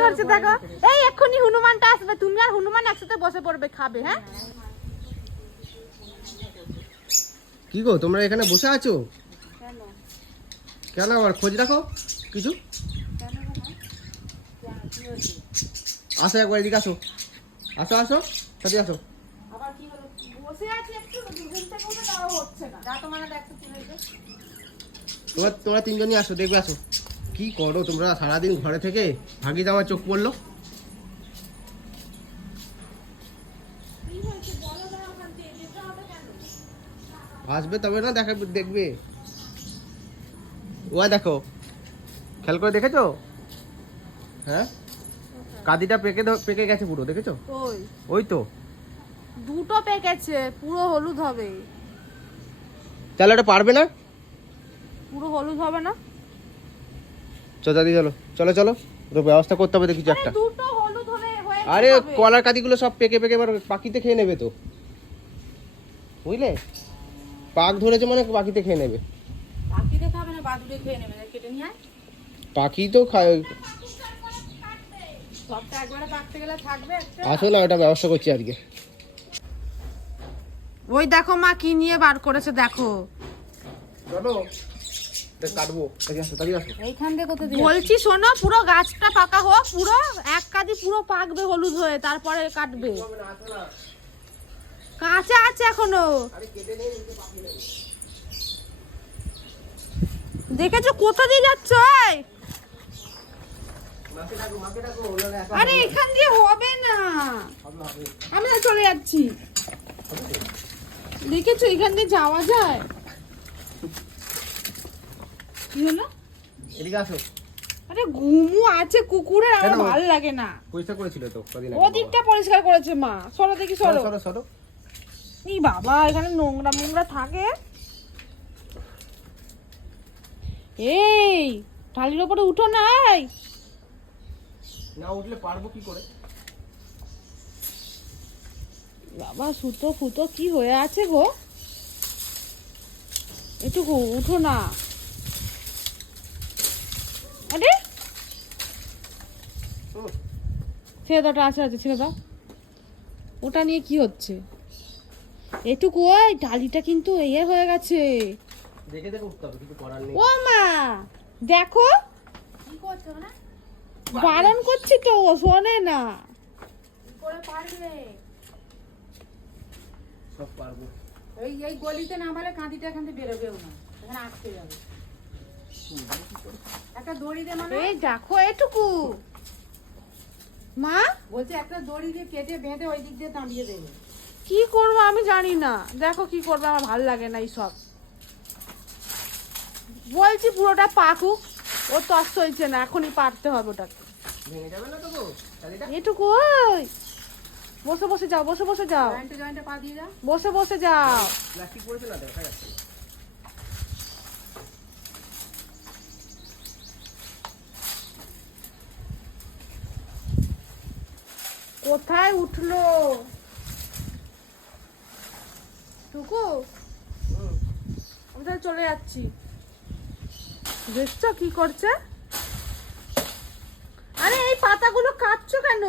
করছে দেখো। এই এক্ষুনি হনুমানটা আসবে, তুমি আর হনুমান একসাথে বসে পড়বে খাবে। হ্যাঁ কি গো তোমরা এখানে বসে আছো কেন? আবার খোঁজ রাখো কিছু। আসো একবার এদিকে আসো, আসো আসো সাথে আসো। আবার কি হলো? বসে আছি একটু, দুজন থেকে উঠে তাও হচ্ছে না। যা তোমার দেখো তুলে দে। তোমরা তিনজনই আসো, দেখবে আসো। কি করো তোমরা সারাদিন ঘরে থেকে? ভাগি আমার চোখ পড়লো। কি হয়েছে বলো না, ওখান থেকে যেতে হবে কেন? আসবে তবে না দেখবে। ও দেখো, খেয়াল করে দেখেছো? হ্যাঁ কাদিটা পেকে গেছে পুরো, দেখেছো? ওই তো দুটো পেকেছে, পুরো হলুদ হবে। তাহলে এটা পারবে না, পুরো হলুদ হবে না। চলো দাদি চলো চলো চলো, তো ব্যবস্থা করতে হবে কিছু একটা। দুটো হলুদ হলে হয়ে আরে যাবে। কলার কাদিগুলো সব পেকে পেকে এবার পাখিতে খেয়ে নেবে তো, বুঝলে? পাক ধরেছে মানে পাখিতে খেয়ে নেবে। পাখিতে খাবে না, বাদুড়ে খেয়ে নেবে। কেটে নিয়ে আয়। পাখি তো খায়। সবটা একবারে পাকতে গেলে থাকবে একটা। আসো না, ওটা ব্যবস্থা করছি আজকে। ওই দেখো মা কি নিয়ে বার করেছে দেখো। চলো কাটবো, আসো তাড়াতাড়ি আসো। এইখান থেকে কোথা দিয়ে বলছি শোনো, পুরো গাছটা পাকা হোক, পুরো এক কাদি পুরো পাকবে হলুদ হয়ে, তারপরে কাটবে। কাঁচা আছে এখনো। দেখেছো কোথা দিয়ে যাচ্ছ? আরে এখান দিয়ে হবে না, আমি চলে যাচ্ছি। দেখেছো এখান দিয়ে যাওয়া যায়? কি হলো? এদিকে আসো। আরে ঘুমু আছে কুকুরের, আমার ভালো লাগে না। পরিষ্কার করেছিল তো কদিন আগে। ওদিকটা পরিষ্কার করেছে মা। সরো দেখি, সরো সরো সরো। এই বাবা, এখানে নোংরা মোংরা থাকে। এই টালির উপরে উঠো নাই। না উঠলে পারবো কি করে? বাবা সুতো ফুতো কি হয়ে আছে গো, এটুকু উঠো না। আরে ছেড়ে দাওটা আছে আছে, ছেড়ে দাও। ওটা নিয়ে কি হচ্ছে? এটুকু ওই ডালিটা কিন্তু ইয়ে হয়ে গেছে। দেখে দেখে উঠতে হবে, কিছু করার নেই। ও মা দেখো, কি করছো না? বারণ করছি তো, শোনে না। কি করে পারবে? সব পারবো। এই গলিতে নামালে কাঁদিটা এখান থেকে বেরোবেও না, এখানে আটকে যাবে। একটা দড়ি দে মানে। এই দেখো এটুকু মা বলছে একটা দড়ি দিয়ে কেটে বেঁধে ওই দিক দিয়ে দাঁড়িয়ে দেবে। কি করবো আমি জানি না। দেখো কি করবে, আমার ভালো লাগে না এইসব। বলছি পুরোটা পাকুক, ও তস হয়েছে না, এখনই পারতে হবে ওটাকে। ভেঙে যাবে না তো গো তালিটা? এটুকু ওই বসে বসে যাও, বসে বসে যাও, জয়েন্টে জয়েন্টে পা দিয়ে যা। বসে বসে যাও। প্লাস্টিক পড়েছে না, দেখা যাচ্ছে না। কোথায় উঠলো টুকু? আমি তাহলে চলে যাচ্ছি। দেখছো কি করছে? আরে এই পাতাগুলো কাটছো কেন?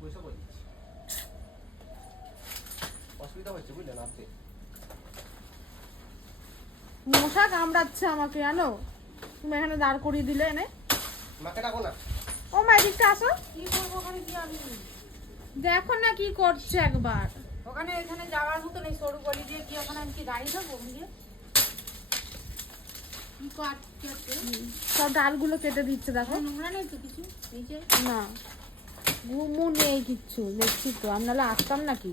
পয়সা করে দিচ্ছি। অসুবিধা হচ্ছে বুঝলে না আপনি? মশা কামড়াচ্ছে আমাকে জানো, তুমি এখানে দাঁড় করিয়ে দিলে এনে। মাকে ডাকো না। ও মা এদিকটা আসো, কি করবো ওখানে গিয়ে আমি? দেখো না কি করছে একবার। ওখানে এখানে যাওয়ার মতো নেই, সরু গলি দিয়ে গিয়ে ওখানে আমি কি গাড়ি যাবো গিয়ে? কি কাটছে? সব ডালগুলো কেটে দিচ্ছে দেখো। নোংরা নেই তো কিছু নিচে? না ঘুমু নেই কিচ্ছু, দেখছি তো। আমি নাহলে আসতাম নাকি,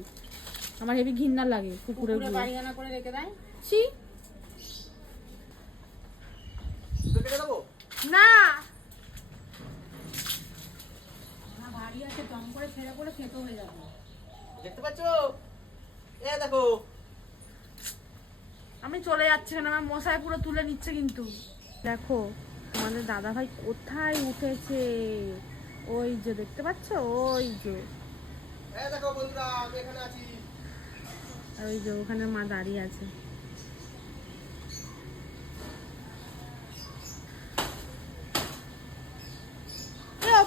আমার হেবি ঘৃণা লাগে কুকুরের পুকুরে গুলো। বাড়িখানা করে রেখে দেয়। ছি দুধ কেটে দেবো? না, না ভারী আছে, দম করে ছেড়ে পড়ে খেতে হয়ে যাবে। দেখতে পাচ্ছো? এ দেখো। আমি চলে যাচ্ছি না, আমার মশাই পুরো তুলে নিচ্ছে কিন্তু। দেখো আমাদের দাদা ভাই কোথায় উঠেছে, ওই যে দেখতে পাচ্ছ, ওই যে, এ দেখো বন্ধুরা, আমি এখানে আছি। আর ওই যে ওখানে মা দাঁড়িয়ে আছে।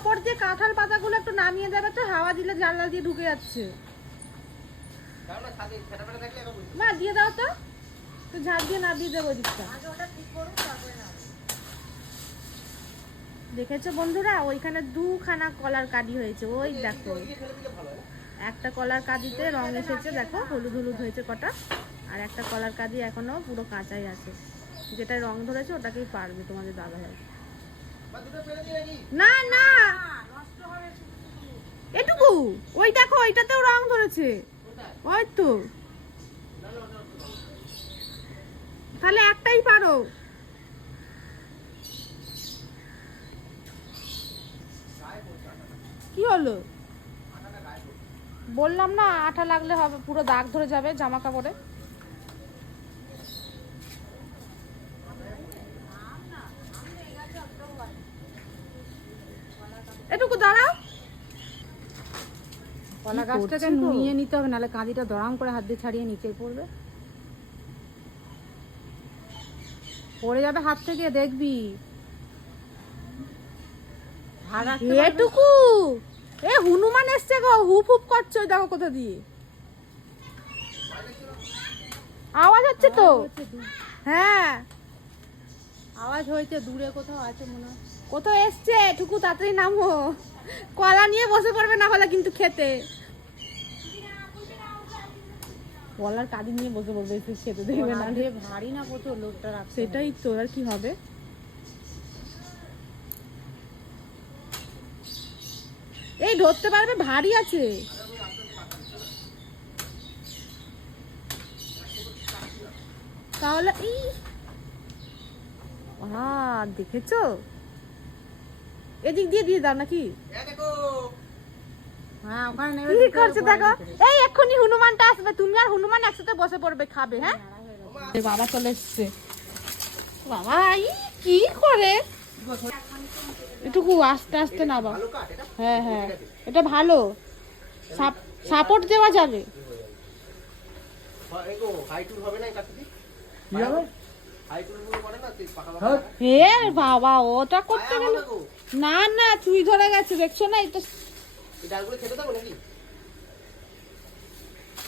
কাপড় দিয়ে কাঁঠাল পাতাগুলো একটু নামিয়ে দেবে তো, হাওয়া দিলে জানলা দিয়ে ঢুকে যাচ্ছে। মা দিয়ে দাও তো, তো ঝাড় দিয়ে না দিয়ে দেবো দিকটা। দেখেছো বন্ধুরা, ওইখানে দুখানা কলার কাঁদি হয়েছে, ওই দেখো একটা কলার কাঁদিতে রং এসেছে, দেখো হলুদ হলুদ হয়েছে কটা, আর একটা কলার কাঁদি এখনো পুরো কাঁচাই আছে। যেটা রং ধরেছে ওটাকেই পারবে তোমাদের দাদা ভাই। না না এটুকু, ওই দেখো ওইটাতেও রং ধরেছে, ওই তো তাহলে একটাই পারো। কি হলো? বললাম না আঠা লাগলে হবে, পুরো দাগ ধরে যাবে জামা কাপড়ে। এটুকু দাঁড়াও, কলা গাছটাকে নুয়ে নিতে হবে, নাহলে কাঁদিটা দড়াম করে হাত দিয়ে ছাড়িয়ে নিচে পড়বে, পড়ে যাবে হাত থেকে, দেখবি। এটুকু এ হনুমান এসছে গো, হুপ হুপ করছে, ওই দেখো কোথা দিয়ে আওয়াজ হচ্ছে তো। হ্যাঁ আওয়াজ হয়েছে, দূরে কোথাও আছে মনে হয়। কোথাও এসছে, এটুকু তাড়াতাড়ি নামো, কলা নিয়ে বসে পড়বে না হলে কিন্তু খেতে। কলার কাঁদি নিয়ে বসে পড়বে, খেতে দেখবে না। ভারী না প্রচুর, লোকটা রাখছে। সেটাই তো, আর কি হবে। এই ধরতে পারবে, ভারী আছে। তাহলে এই দেখেছো, এদিক দিয়ে দিয়ে দাও নাকি? হ্যাঁ ওখানে নেমে কি করছে দেখো, এই এক্ষুনি হনুমানটা আসবে, তুমি আর হনুমান একসাথে বসে পড়বে খাবে। হ্যাঁ বাবা চলে এসছে, বাবা কি করে, এটুকু আস্তে আস্তে নাবা। হ্যাঁ হ্যাঁ এটা ভালো, সাপোর্ট দেওয়া যাবে। এ বাবা ওটা করতে গেলে না না চুই ধরে গেছে, দেখছো না? এটা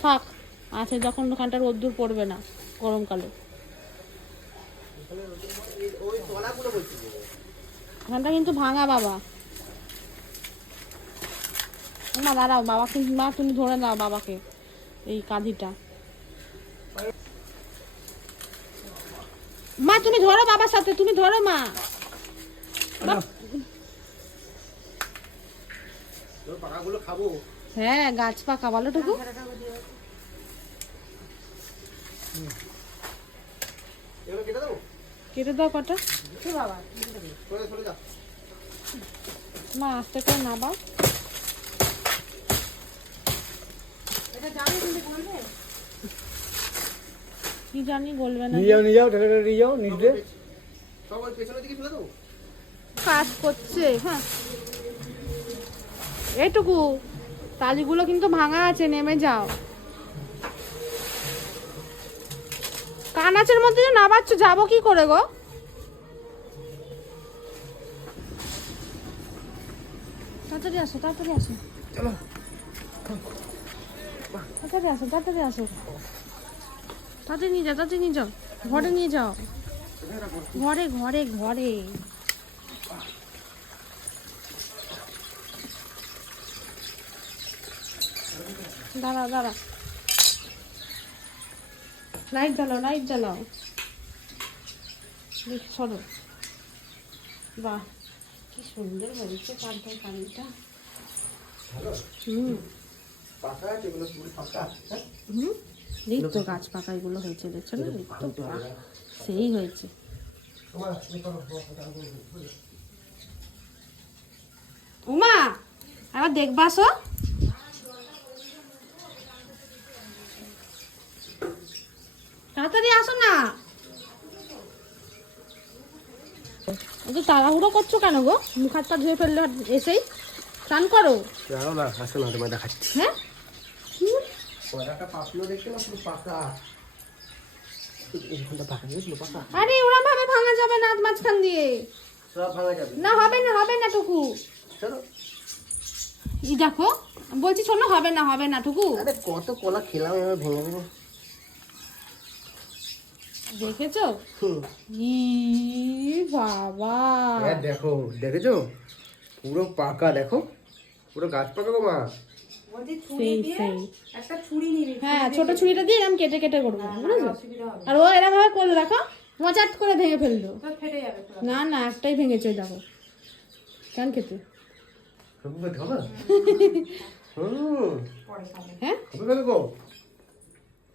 থাক আছে যখন, ওখানটা রোদ্দুর পড়বে না গরমকালে। ওখানটা কিন্তু ভাঙা বাবা। মা দাঁড়াও, বাবাকে, মা তুমি ধরে নাও বাবাকে, এই কাঁধিটা। মা তুমি ধরো বাবার সাথে, তুমি ধরো মা। হ্যাঁ গাছ পাকা, বলো টুকু। কেটে দাও কটা মা, আস্তে করে নাবা। কি জানি বলবে না, কাজ করছে। হ্যাঁ এইটুকু তালিগুলো কিন্তু ভাঙা আছে, নেমে যাও। কানাচের মধ্যে যে নামাচ্ছ, যাবো কি করে গো? তাড়াতাড়ি আসো, তাড়াতাড়ি আসো, তাড়াতাড়ি আসো, তাড়াতাড়ি আসো, তাড়াতাড়ি নিয়ে যাও, তাড়াতাড়ি নিয়ে যাও, ঘরে নিয়ে যাও, ঘরে ঘরে ঘরে। দাঁড়াও দাঁড়াও, লাইট জ্বালাও, লাইট জ্বালাও, সরো। বাহ কি সুন্দর হয়েছে কাঁঠাল কাঁদিটা। এই তো গাছ পাকা এগুলো হয়েছে, দেখছো না? এই তো সেই হয়েছে। উমা আবার দেখবা, আসো। তাড়াতাড়ি আসো না, তো তাড়াহুড়ো করছো কেন গো? মুখ হাত পা ধুয়ে ফেললে এসেই, স্নান করো। হ্যাঁ আরে ওরা ভাবে ভাঙা যাবে না, মাঝখান দিয়ে না, হবে না, হবে না টুকু। চলো। ই দেখো বলছি শোনো, হবে না হবে না টুকু। আরে কত কলা খেলাম, এবার ভেঙে দেবো। দেখেছো? হুম। ই বাবা, হ্যাঁ দেখো, দেখেছো পুরো পাকা, দেখো পুরো গাছ পাকা গো মা। বলছি ছুরি সেই দিয়ে সেই একটা ছুরি নিবি। হ্যাঁ, ছোট ছুরিটা দিয়ে এরকম কেটে কেটে করবো, বুঝেছো? অসুবিধা হবে আর ও এরকম ভাবে করলে দেখো মচাট করে ভেঙে ফেললো। তো ফেটে যাবে পুরো। না না, একটাই ভেঙেছে, দেখো কেন খেতে। হবে হবে। হুম, পরে খাবে। হ্যাঁ হবে গো।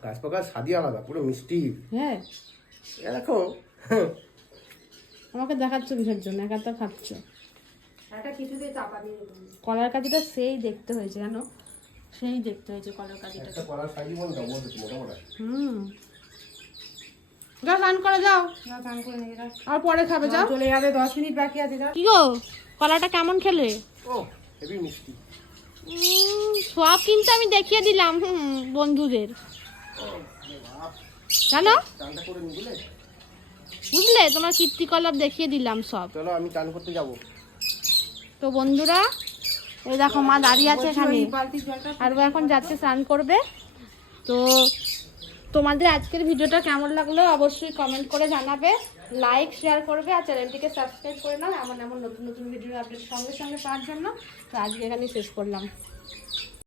গাছ পাকা স্বাদই আলাদা, পুরো মিষ্টি। হ্যাঁ, এ দেখো। আমাকে দেখাচ্ছ কিসের জন্য? একা তো খাচ্ছ। একটা কিছু দিয়ে চাপা দিয়ে দিবি। কলার কাঠিটা সেই দেখতে হয়েছে, জানো, সেই দেখতে হয়েছে কলার কাঠিটা। একটা কলার সাইজই মনে দাও, বলতে মোটা মোটা। যাও স্নান করে যাও, না স্নান করে নিয়ে যা। আর পরে খাবে যাও। চলে যাবে, 10 মিনিট বাকি আছে। যা। কি গো, কলাটা কেমন খেলে? ও হেভি মিষ্টি। সব কিন্তু আমি দেখিয়ে দিলাম বন্ধুদের, জানো, চানটা করে নি বুঝলে? বুঝলে, তোমার কীর্তিকলাপ দেখিয়ে দিলাম সব। চলো আমি চান করতে যাবো। তো বন্ধুরা, এই দেখো মা দাঁড়িয়ে আছে এখানে, ওই বালতির জলটা আর ও এখন যাচ্ছে স্নান করবে। তো তোমাদের আজকের ভিডিওটা কেমন লাগলো অবশ্যই কমেন্ট করে জানাবে, লাইক শেয়ার করবে, আর চ্যানেলটিকে সাবস্ক্রাইব করে নাও এমন এমন নতুন নতুন ভিডিও আপডেট সঙ্গে সঙ্গে পাওয়ার জন্য। তো আজকে এখানেই শেষ করলাম।